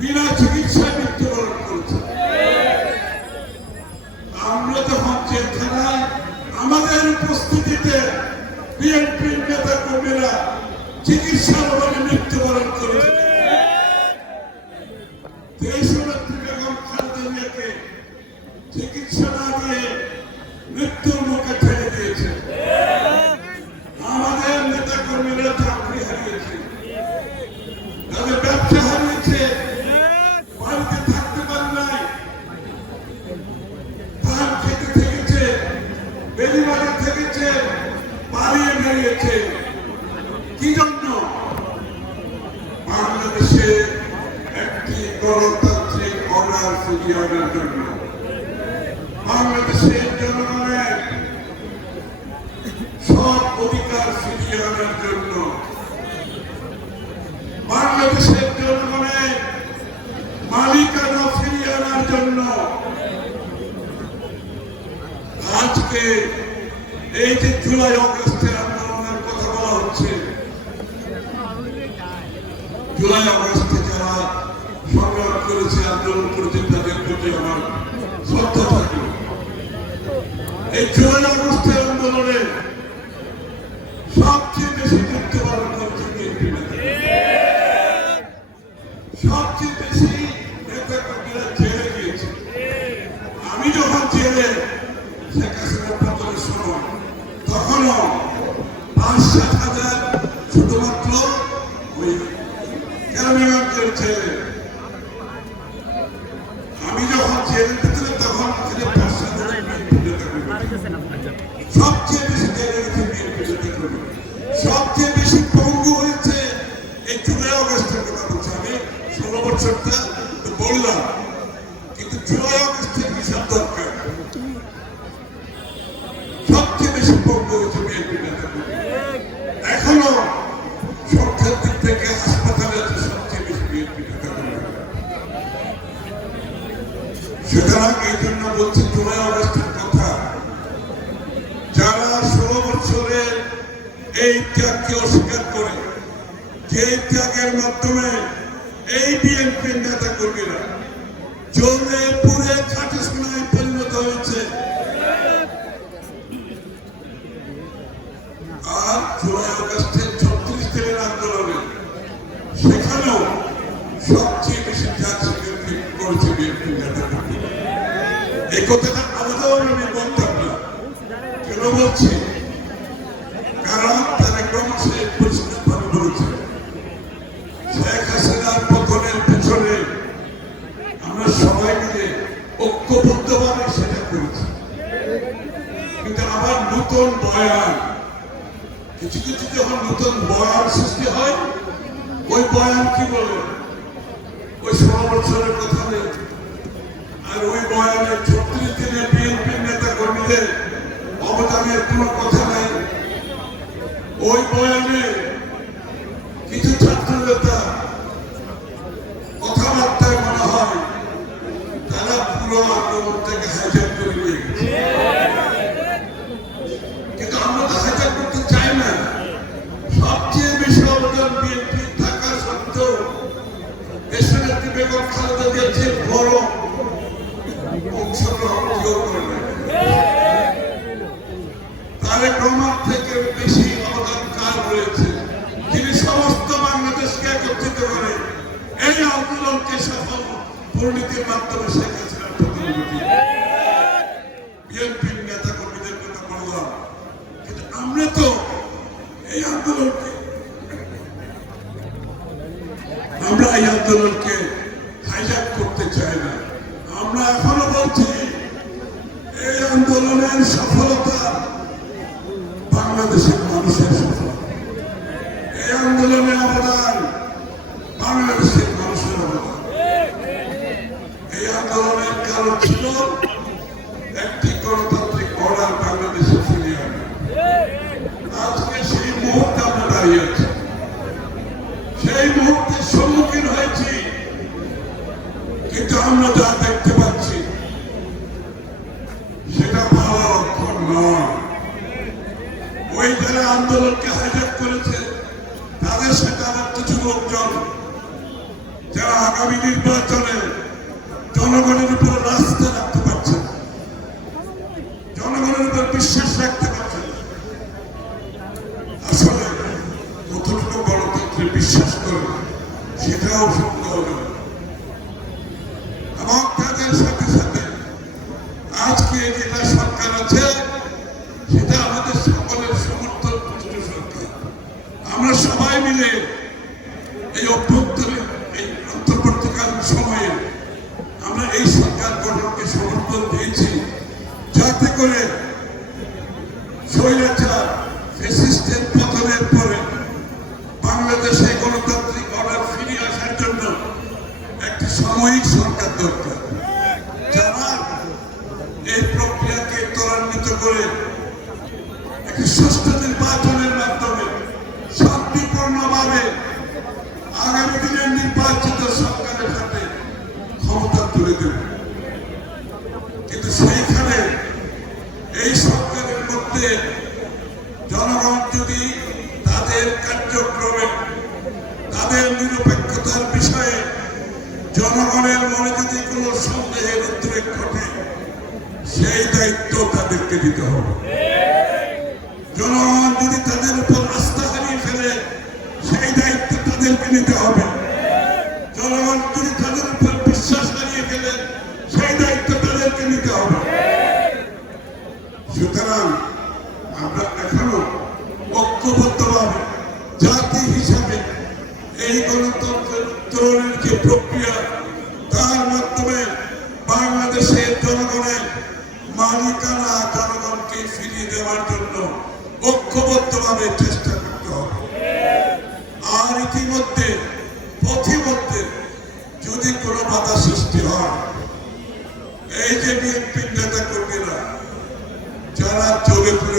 বিনা চিকিৎসায় মৃত্যুবরণ করেছে আমরা যখন জেলখানায় আমাদের উপস্থিতিতে বিএনপির নেতা কর্মীরা চিকিৎসার অভাবে মৃত্যুবরণ সৌদি আরবের জন্য বাংলাদেশের জনগণের সব অধিকার সৌদি আরবের জন্য বাংলাদেশের জনগণের মালিকানা ফিরিয়ে আনার জন্য আজকে এই যে জুলাই অগস্টের আন্দোলনের কথা বলা হচ্ছে জুলাই অগস্টে যারা সংগ্রাম করেছে আন্দোলন করেছে এই অবস্থা আগস্টের সবচেয়ে বেশি মৃত্যুবরণ করছে সবচেয়ে বেশি আমি যখন তখনও পাঁচ সাত হাজার শুধুমাত্র ওই গ্রামীণাঞ্চলের ছেলে আমি যখন জেলে ভিতরে তখন সবচেয়ে বেশি জেলে সবচেয়ে বেশি পঙ্গু হয়েছে এই জুলাই অগস্টের কথা বলছি আমি ষোলো বছরটা বললাম কিন্তু জুলাই অগস্টের হিসাব দরকার সবচেয়ে বেশি পঙ্গু হয়েছে বিএনপি এখনো সরকার দিক থেকে হাসপাতালে আছে সবচেয়ে বেশি বিএনপি সুতরাং এই জন্য বলছি জুলাই অগস্টের এই ত্যাগকে অস্বীকার করে যে ত্যাগের মাধ্যমে এই বিএনপি নেতা কর্মীরা জমে পুরে খাটে শোনায় পরিণত হয়েছে আর জুলাই অগস্টের ছত্রিশ দিনের আন্দোলনে সেখানেও সবচেয়ে বেশি ত্যাগ স্বীকৃতি করেছে বিএনপি নেতা কর্মীরা এই কথাটা আলাদাভাবে আমি বলতাম না কেন বলছি নতুন বয়ান কিছু কিছু যখন নতুন বয়ান সৃষ্টি হয় ওই বয়ান কি বলে ওই ষোলো কথা নেই আর ওই বয়ানে ছত্রিশ দিনে বিএনপি নেতা কর্মীদের অবদানের কোন কথা নেই ওই বয়ানে কিছু ছাত্র নেতা কথাবার্তায় মনে হয় তারা পুরো আন্দোলন থেকে হাজার ছাত্রদের থেকে বেশি অবদান কার রয়েছে যিনি সমস্ত বাংলাদেশকে একত্রিত করে এই আন্দোলনকে সফল দুর্নীতির মাধ্যমে ইসলামের সফলতা বাংলাদেশের মানুষের সফলতা এই আন্দোলনে অবদান বাংলাদেশের মানুষের অবদান এই আন্দোলনের কারণ ছিল একটি গণতান্ত্রিক অর্ডার বাংলাদেশে ফিরে আনা আজকে সেই মুহূর্তে আমরা দাঁড়িয়ে আছি সেই মুহূর্তের সম্মুখীন হয়েছি কিন্তু আমরা আন্দোলনকে হাইজ্যাক করেছে তাদের সাথে আমার কিছু লোকজন যারা আগামী নির্বাচনে জনগণের উপর রাস্তা রাখতে পারছে জনগণের উপর বিশ্বাস রাখতে পারছে আসলে কতটুকু গণতন্ত্রে বিশ্বাস করে সেটাও সম্ভব এবং তাদের সাথে সাথে সরকার গঠনকে সমর্থন দিয়েছি যাতে করে স্বৈরাচার পতনের পরে বাংলাদেশে গণতান্ত্রিক অর্ডার ফিরিয়ে আসার জন্য একটি সাময়িক সরকার দরকার যারা এই প্রক্রিয়াকে ত্বরান্বিত করে একটি সুস্থ নির্বাচনের মাধ্যমে শান্তিপূর্ণভাবে আগামী দিনের নির্বাচিত সরকারের সাথে ক্ষমতা তুলে দেবে সেই দায়িত্ব তাদেরকে দিতে হবে জনগণ যদি তাদের উপর আস্থা হারিয়ে ফেলে সেই দায়িত্ব তাদেরকে নিতে হবে জনগণ যদি তাদের উপর বিশ্বাস হারিয়ে ফেলে সেই দায়িত্ব তাদেরকে নিতে হবে সুতরাং আমরা এখনো ঐক্যবদ্ধভাবে জাতি হিসাবে এই গণতন্ত্রের উত্তরণের যে প্রক্রিয়া তার মধ্যে শক্তভাবে চেষ্টা করতে হবে আর ইতিমধ্যে পথিমধ্যে যদি কোনো বাধা সৃষ্টি হয় এই যে বিএনপির নেতা কর্মীরা যারা চলে পড়ে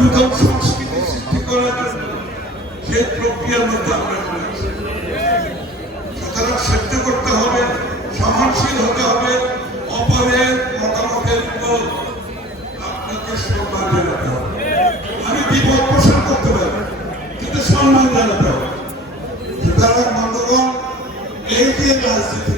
নূতন সংস্কৃতি সৃষ্টি করার জন্য সেই প্রক্রিয়ার মধ্যে আমরা সুতরাং সহ্য করতে হবে সহনশীল হতে হবে অপরের মতামতের উপর আপনাকে সম্মান জানাতে হবে আমি বিপদ পোষণ করতে পারি কিন্তু সম্মান জানাতে হবে সুতরাং বন্ধুগণ এই যে রাজনীতি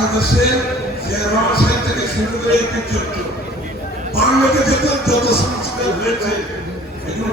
বাংলাদেশে যে রণসাই থেকে শুরু করে পর্যন্ত বাংলাদেশে যত সংস্কার হয়েছে এগুলো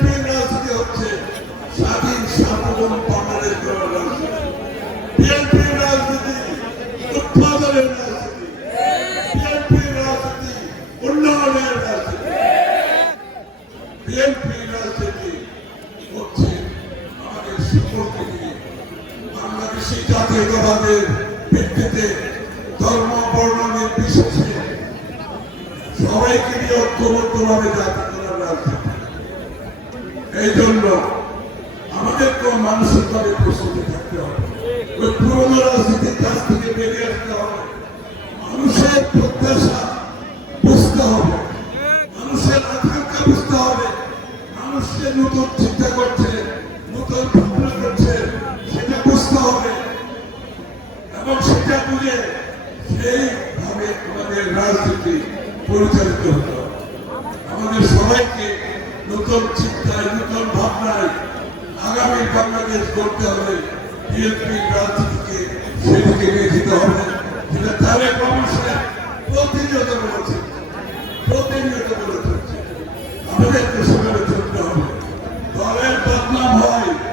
বিএনপির রাজনীতি হচ্ছে স্বাধীন সাধারণ বাংলাদেশ বিএনপির রাজনীতি উৎপাদনের রাজনীতি এজন্য আমাদেরকেও মানসিকভাবে প্রস্তুতি থাকতে হবে ওই পুরোনো রাজনীতির কাছ থেকে বেরিয়ে আসতে হবে মানুষের প্রত্যাশা বুঝতে হবে মানুষের আকাঙ্ক্ষা বুঝতে হবে মানুষকে নতুন চিন্তা করছে নতুন ভাবনা করছে সেটা বুঝতে হবে এবং সেটা বুঝে সেইভাবে আমাদের রাজনীতি পরিচালিত হতে হবে আমাদের সবাইকে নতুন চিন্তায় নতুন ভাবনায় আগামী বাংলাদেশ করতে হবে বিএনপি প্রার্থীকে সেদিকে নিয়ে যেতে হবে যেটা তাহলে মানুষের প্রতিনিয়ত বলেছে প্রতিনিয়ত বলে চলছে আমাদেরকে সেভাবে চলতে হবে দলের বদনাম হয়